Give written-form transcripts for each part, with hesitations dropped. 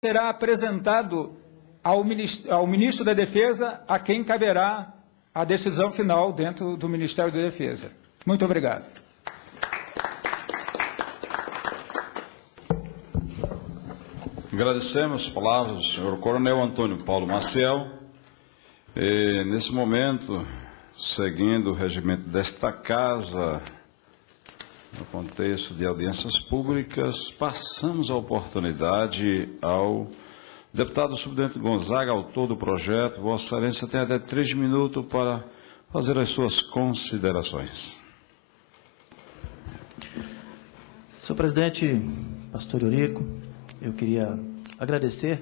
será apresentado ao ministro da Defesa, a quem caberá a decisão final dentro do Ministério da Defesa. Muito obrigado. Agradecemos as palavras do senhor Coronel Antônio Paulo Maciel. Nesse momento, seguindo o regimento desta Casa, no contexto de audiências públicas, passamos a oportunidade ao deputado subtenente Gonzaga, autor do projeto. Vossa Excelência tem até 3 minutos para fazer as suas considerações. Senhor presidente, pastor Eurico, eu queria agradecer,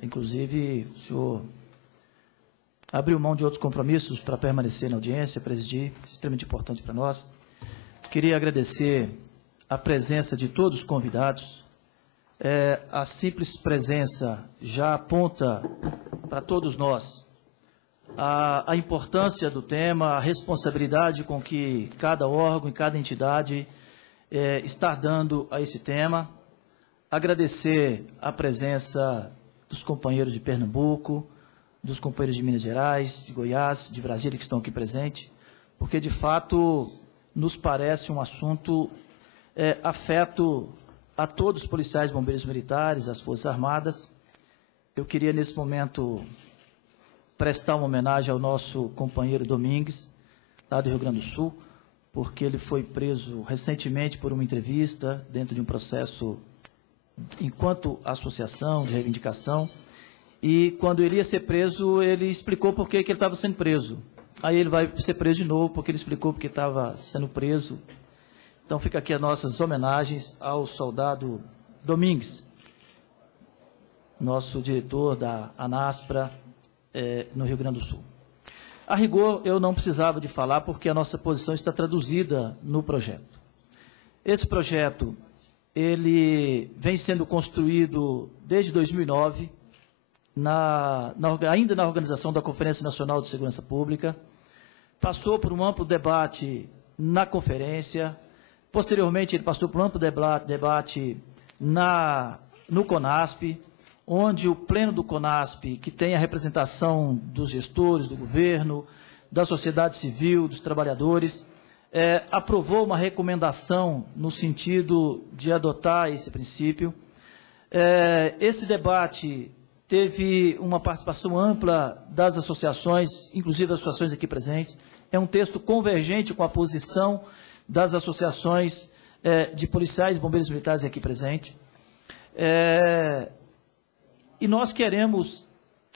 inclusive o senhor abriu mão de outros compromissos para permanecer na audiência, presidir, extremamente importante para nós. Queria agradecer a presença de todos os convidados. A simples presença já aponta para todos nós a importância do tema, a responsabilidade com que cada órgão e cada entidade está dando a esse tema. Agradecer a presença dos companheiros de Pernambuco, dos companheiros de Minas Gerais, de Goiás, de Brasília, que estão aqui presentes, porque, de fato, nos parece um assunto afeto a todos os policiais, bombeiros militares, as Forças Armadas. Eu queria, nesse momento, prestar uma homenagem ao nosso companheiro Domingues, lá do Rio Grande do Sul, porque ele foi preso recentemente por uma entrevista dentro de um processo enquanto associação de reivindicação, e quando ele ia ser preso, ele explicou por que ele estava sendo preso. Aí ele vai ser preso de novo, porque ele explicou porque estava sendo preso. Então fica aqui as nossas homenagens ao soldado Domingues, nosso diretor da ANASPRA no Rio Grande do Sul. A rigor, eu não precisava de falar, porque a nossa posição está traduzida no projeto. Esse projeto, ele vem sendo construído desde 2009, ainda na organização da Conferência Nacional de Segurança Pública, passou por um amplo debate na conferência, posteriormente ele passou por um amplo debate no CONASP, onde o pleno do CONASP, que tem a representação dos gestores, do governo, da sociedade civil, dos trabalhadores, aprovou uma recomendação no sentido de adotar esse princípio. Esse debate teve uma participação ampla das associações, inclusive das associações aqui presentes. É um texto convergente com a posição das associações de policiais e bombeiros militares aqui presentes. E nós queremos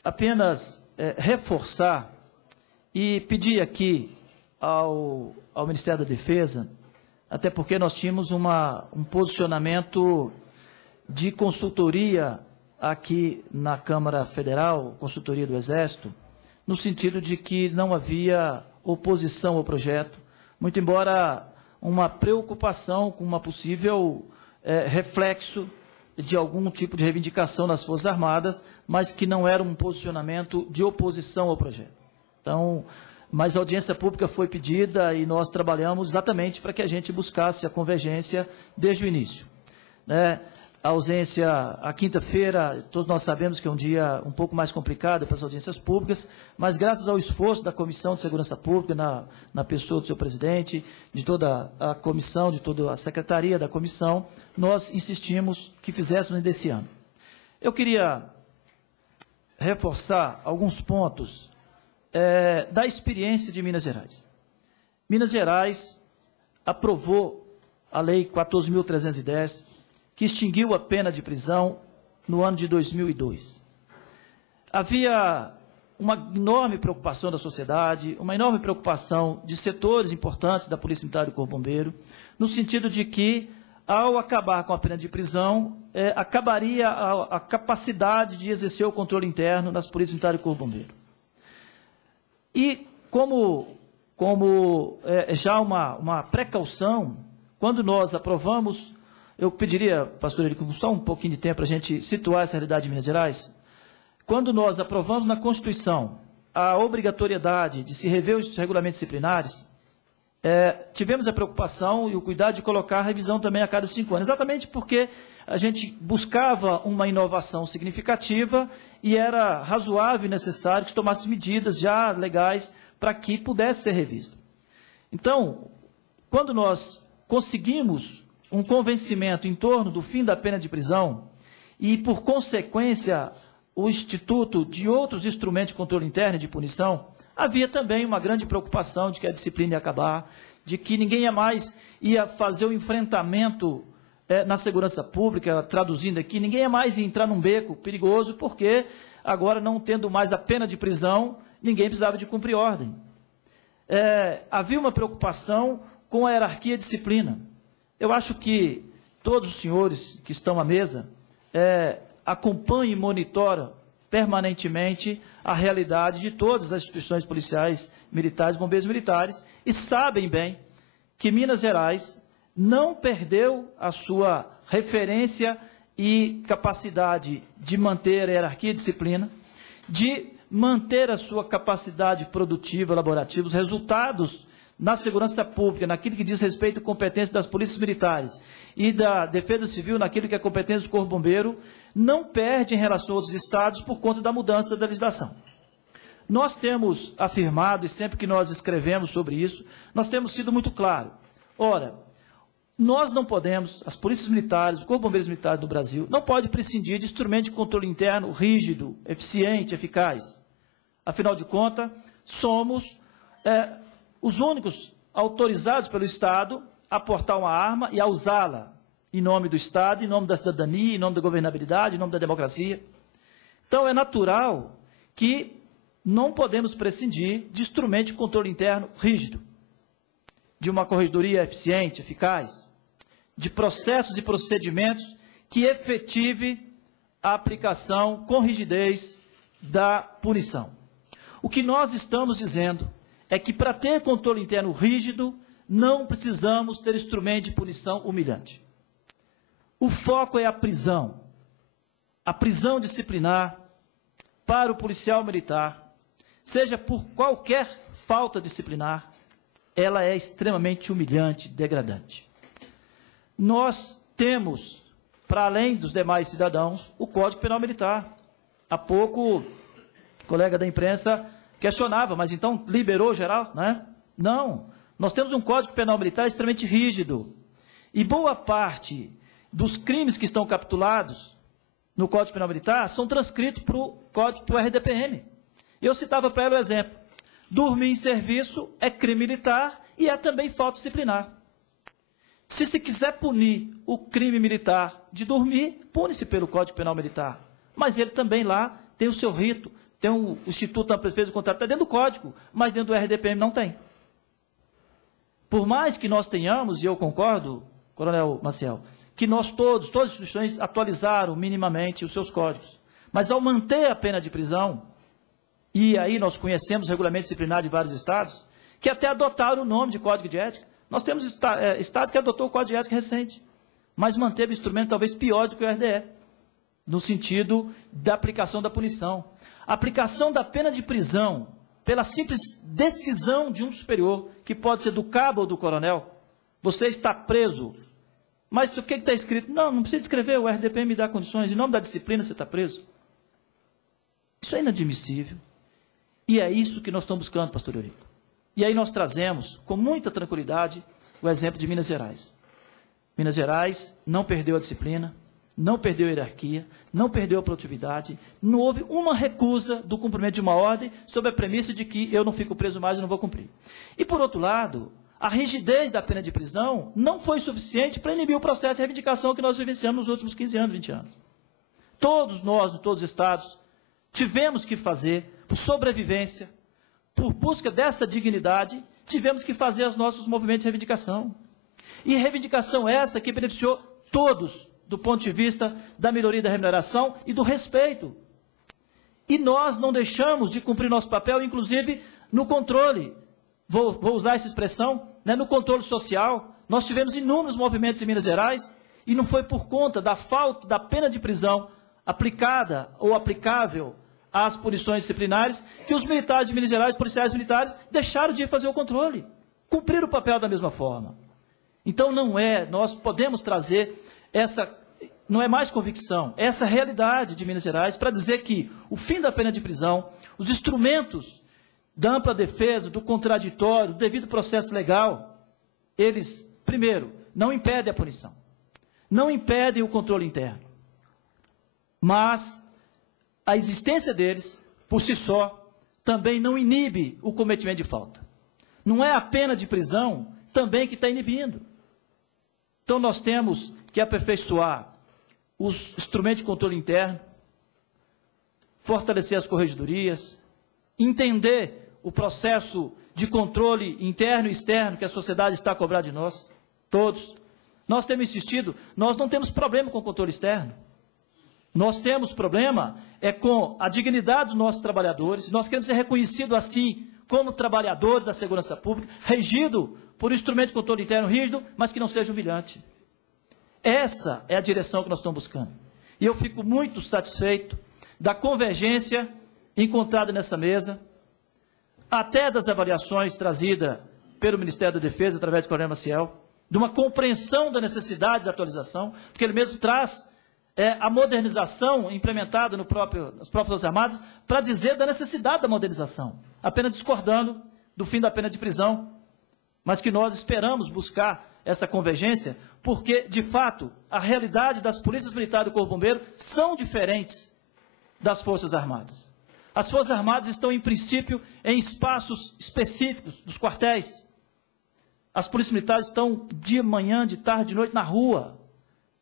apenas reforçar e pedir aqui ao Ministério da Defesa, até porque nós tínhamos um posicionamento de consultoria aqui na Câmara Federal, consultoria do Exército, no sentido de que não havia oposição ao projeto, muito embora uma preocupação com uma possível reflexo de algum tipo de reivindicação nas Forças Armadas, mas que não era um posicionamento de oposição ao projeto. Então, mas a audiência pública foi pedida e nós trabalhamos exatamente para que a gente buscasse a convergência desde o início. A ausência, a quinta-feira, todos nós sabemos que é um dia um pouco mais complicado para as audiências públicas, mas graças ao esforço da Comissão de Segurança Pública, na pessoa do seu presidente, de toda a comissão, de toda a secretaria da comissão, nós insistimos que fizéssemos desse ano. Eu queria reforçar alguns pontos da experiência de Minas Gerais. Minas Gerais aprovou a Lei 14.310, que extinguiu a pena de prisão no ano de 2002. Havia uma enorme preocupação da sociedade, uma enorme preocupação de setores importantes da Polícia Militar e do Corpo Bombeiro, no sentido de que, ao acabar com a pena de prisão, acabaria a capacidade de exercer o controle interno nas Polícias Militares e do Corpo Bombeiro. E como já uma precaução, quando nós aprovamos, eu pediria, pastor Eurico, só um pouquinho de tempo para a gente situar essa realidade de Minas Gerais. Quando nós aprovamos na Constituição a obrigatoriedade de se rever os regulamentos disciplinares, tivemos a preocupação e o cuidado de colocar a revisão também a cada 5 anos, exatamente porque a gente buscava uma inovação significativa e era razoável e necessário que se tomasse medidas já legais para que pudesse ser revisto. Então, quando nós conseguimos um convencimento em torno do fim da pena de prisão e, por consequência, o instituto de outros instrumentos de controle interno e de punição, havia também uma grande preocupação de que a disciplina ia acabar, de que ninguém mais ia fazer o enfrentamento na segurança pública, traduzindo aqui, ninguém ia mais entrar num beco perigoso, porque agora, não tendo mais a pena de prisão, ninguém precisava de cumprir ordem. Havia uma preocupação com a hierarquia e disciplina. Eu acho que todos os senhores que estão à mesa acompanham e monitoram permanentemente a realidade de todas as instituições policiais, militares, bombeiros militares, e sabem bem que Minas Gerais não perdeu a sua referência e capacidade de manter a hierarquia e disciplina, de manter a sua capacidade produtiva, elaborativa, os resultados na segurança pública, naquilo que diz respeito à competência das polícias militares e da defesa civil, naquilo que é competência do Corpo Bombeiro, não perde em relação a outros estados por conta da mudança da legislação. Nós temos afirmado, e sempre que nós escrevemos sobre isso, nós temos sido muito claros. Ora, nós não podemos, as polícias militares, o Corpo de Bombeiros Militares do Brasil, não pode prescindir de instrumento de controle interno rígido, eficiente, eficaz. Afinal de contas, somos os únicos autorizados pelo Estado a portar uma arma e a usá-la em nome do Estado, em nome da cidadania, em nome da governabilidade, em nome da democracia. Então, é natural que não podemos prescindir de instrumento de controle interno rígido, de uma corregedoria eficiente, eficaz, de processos e procedimentos que efetive a aplicação com rigidez da punição. O que nós estamos dizendo é que, para ter controle interno rígido, não precisamos ter instrumento de punição humilhante. O foco é a prisão disciplinar para o policial militar, seja por qualquer falta disciplinar, ela é extremamente humilhante, degradante. Nós temos, para além dos demais cidadãos, o Código Penal Militar. Há pouco, o colega da imprensa questionava, mas então liberou geral, né? Não, nós temos um Código Penal Militar extremamente rígido. E boa parte dos crimes que estão capitulados no Código Penal Militar são transcritos para o RDPM. Eu citava para ela o exemplo. Dormir em serviço é crime militar e é também falta disciplinar. Se quiser punir o crime militar de dormir, pune-se pelo Código Penal Militar. Mas ele também lá tem o seu rito, tem o Instituto da Defesa do Contrato, está dentro do Código, mas dentro do RDPM não tem. Por mais que nós tenhamos, e eu concordo, Coronel Maciel, que nós todas as instituições atualizaram minimamente os seus códigos. Mas ao manter a pena de prisão, e aí nós conhecemos o regulamento disciplinar de vários estados, que até adotaram o nome de Código de Ética. Nós temos estado que adotou o Código de Ética recente, mas manteve o instrumento talvez pior do que o RDE, no sentido da aplicação da punição. A aplicação da pena de prisão, pela simples decisão de um superior, que pode ser do cabo ou do coronel, você está preso. Mas o que está escrito? Não precisa escrever, o RDPM me dá condições, em nome da disciplina você está preso. Isso é inadmissível. E é isso que nós estamos buscando, pastor Eurico. E aí nós trazemos, com muita tranquilidade, o exemplo de Minas Gerais. Minas Gerais não perdeu a disciplina, não perdeu a hierarquia, não perdeu a produtividade, não houve uma recusa do cumprimento de uma ordem sob a premissa de que eu não fico preso mais e não vou cumprir. E, por outro lado, a rigidez da pena de prisão não foi suficiente para inibir o processo de reivindicação que nós vivenciamos nos últimos 15 anos, 20 anos. Todos nós, de todos os estados, tivemos que fazer, por sobrevivência, por busca dessa dignidade, tivemos que fazer os nossos movimentos de reivindicação. E reivindicação essa que beneficiou todos, do ponto de vista da melhoria da remuneração e do respeito. E nós não deixamos de cumprir nosso papel, inclusive no controle, vou usar essa expressão, né, no controle social. Nós tivemos inúmeros movimentos em Minas Gerais, e não foi por conta da falta da pena de prisão aplicada ou aplicável às punições disciplinares que os militares de Minas Gerais, policiais militares, deixaram de fazer o controle. cumprir o papel da mesma forma. Então nós podemos trazer não é mais convicção, essa realidade de Minas Gerais para dizer que o fim da pena de prisão, os instrumentos da ampla defesa, do contraditório, do devido processo legal, eles, primeiro, não impedem a punição, não impedem o controle interno, mas a existência deles, por si só, também não inibe o cometimento de falta. Não é a pena de prisão também que está inibindo. Então, nós temos que aperfeiçoar os instrumentos de controle interno, fortalecer as corregedorias, entender o processo de controle interno e externo que a sociedade está a cobrar de nós, todos. Nós temos insistido, nós não temos problema com o controle externo. Nós temos problema com a dignidade dos nossos trabalhadores, nós queremos ser reconhecidos assim, como trabalhadores da segurança pública, regido por um instrumento de controle interno rígido, mas que não seja humilhante. Essa é a direção que nós estamos buscando. E eu fico muito satisfeito da convergência encontrada nessa mesa, até das avaliações trazidas pelo Ministério da Defesa, através de Coronel Maciel, de uma compreensão da necessidade de atualização, porque ele mesmo traz a modernização implementada nas próprias Forças Armadas para dizer da necessidade da modernização, apenas discordando do fim da pena de prisão, mas que nós esperamos buscar essa convergência, porque, de fato, a realidade das polícias militares e do Corpo Bombeiro são diferentes das Forças Armadas. As Forças Armadas estão, em princípio, em espaços específicos dos quartéis. As polícias militares estão de manhã, de tarde, de noite na rua,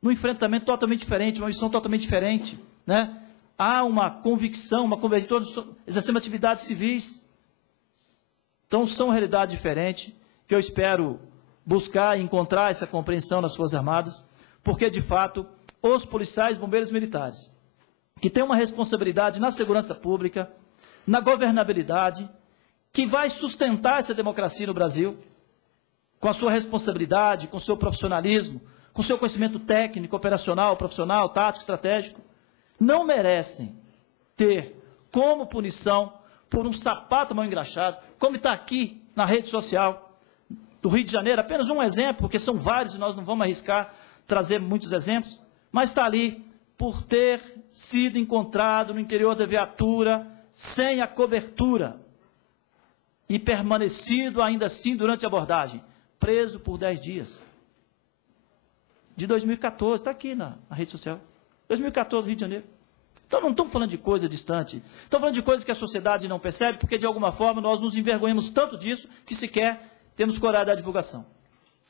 num enfrentamento totalmente diferente, uma missão totalmente diferente, né? Há uma convicção, uma convergência, todos exercendo atividades civis. Então, são realidades diferentes, que eu espero buscar e encontrar essa compreensão nas Forças Armadas, porque, de fato, os policiais, bombeiros militares, que têm uma responsabilidade na segurança pública, na governabilidade, que vai sustentar essa democracia no Brasil, com a sua responsabilidade, com o seu profissionalismo, com o seu conhecimento técnico, operacional, profissional, tático, estratégico, não merecem ter como punição por um sapato mal engraxado, como está aqui na rede social do Rio de Janeiro, apenas um exemplo, porque são vários e nós não vamos arriscar trazer muitos exemplos, mas está ali por ter sido encontrado no interior da viatura, sem a cobertura, e permanecido ainda assim durante a abordagem, preso por 10 dias. De 2014, está aqui na rede social. 2014, Rio de Janeiro. Então não estamos falando de coisa distante, estamos falando de coisas que a sociedade não percebe, porque de alguma forma nós nos envergonhamos tanto disso, que sequer temos coragem da divulgação.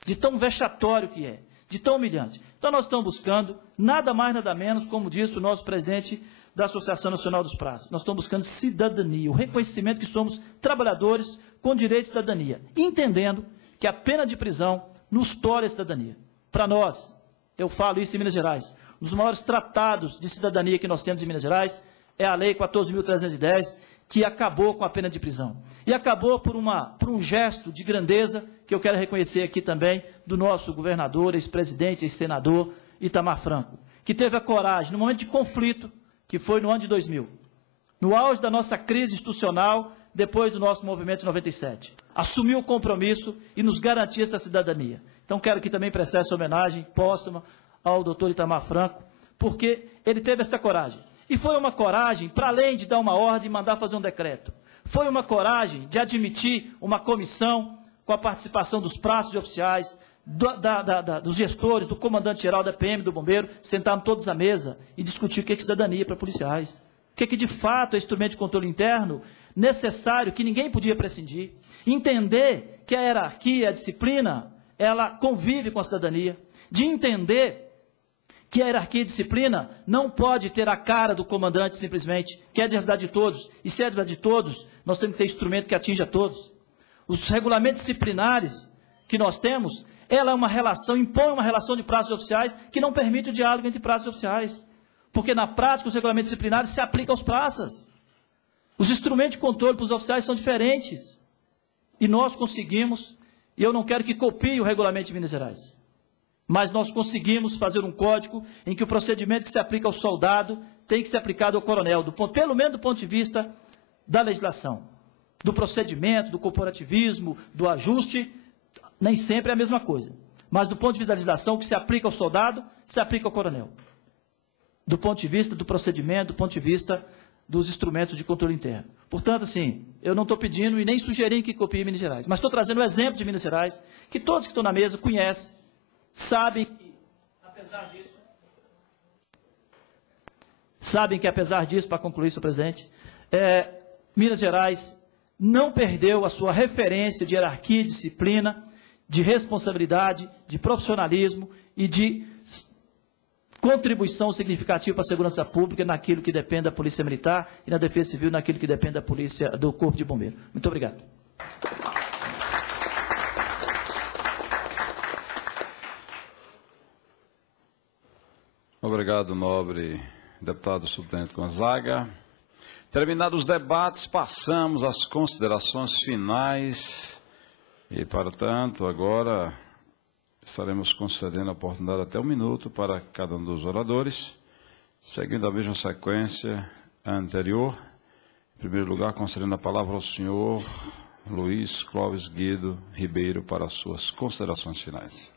De tão vexatório que é, de tão humilhante. Então nós estamos buscando, nada mais, nada menos, como disse o nosso presidente da Associação Nacional dos Praças, nós estamos buscando cidadania, o reconhecimento que somos trabalhadores com direito de cidadania, entendendo que a pena de prisão nos torna a cidadania. Para nós, eu falo isso em Minas Gerais, um dos maiores tratados de cidadania que nós temos em Minas Gerais é a Lei 14.310, que acabou com a pena de prisão. E acabou por um gesto de grandeza, que eu quero reconhecer aqui também, do nosso governador, ex-presidente, ex-senador, Itamar Franco, que teve a coragem, no momento de conflito, que foi no ano de 2000, no auge da nossa crise institucional, depois do nosso movimento de 97, assumiu o compromisso e nos garantiu essa cidadania. Então, quero aqui também prestar essa homenagem póstuma ao doutor Itamar Franco, porque ele teve essa coragem. E foi uma coragem, para além de dar uma ordem e mandar fazer um decreto, foi uma coragem de admitir uma comissão com a participação dos praças de oficiais, dos gestores, do comandante-geral da PM, do bombeiro, sentaram todos à mesa e discutir o que é cidadania para policiais. O que de fato é instrumento de controle interno necessário, que ninguém podia prescindir. Entender que a hierarquia, a disciplina, ela convive com a cidadania. De entender que a hierarquia e disciplina não pode ter a cara do comandante simplesmente, que é de verdade de todos. E se é de verdade de todos, nós temos que ter instrumento que atinja todos. Os regulamentos disciplinares que nós temos, ela é uma relação, impõe uma relação de praças oficiais que não permite o diálogo entre praças oficiais. Porque na prática os regulamentos disciplinares se aplicam aos praças. Os instrumentos de controle para os oficiais são diferentes. E nós conseguimos, e eu não quero que copie o regulamento de Minas Gerais, mas nós conseguimos fazer um código em que o procedimento que se aplica ao soldado tem que ser aplicado ao coronel, pelo menos do ponto de vista da legislação, do procedimento, do corporativismo, do ajuste, nem sempre é a mesma coisa. Mas do ponto de vista da legislação, o que se aplica ao soldado, se aplica ao coronel. Do ponto de vista do procedimento, do ponto de vista dos instrumentos de controle interno. Portanto, assim, eu não estou pedindo e nem sugerindo que copie Minas Gerais, mas estou trazendo um exemplo de Minas Gerais, que todos que estão na mesa conhecem, sabem que, apesar disso, para concluir, senhor presidente, Minas Gerais não perdeu a sua referência de hierarquia, de disciplina, de responsabilidade, de profissionalismo e de contribuição significativa para a segurança pública naquilo que depende da Polícia Militar e na Defesa Civil, naquilo que depende da Polícia, do Corpo de Bombeiros. Muito obrigado. Obrigado, nobre deputado suplente Gonzaga. Terminados os debates, passamos às considerações finais e, para tanto, agora estaremos concedendo a oportunidade até 1 minuto para cada um dos oradores, seguindo a mesma sequência anterior. Em primeiro lugar, concedendo a palavra ao senhor Luiz Clóvis Guido Ribeiro para as suas considerações finais.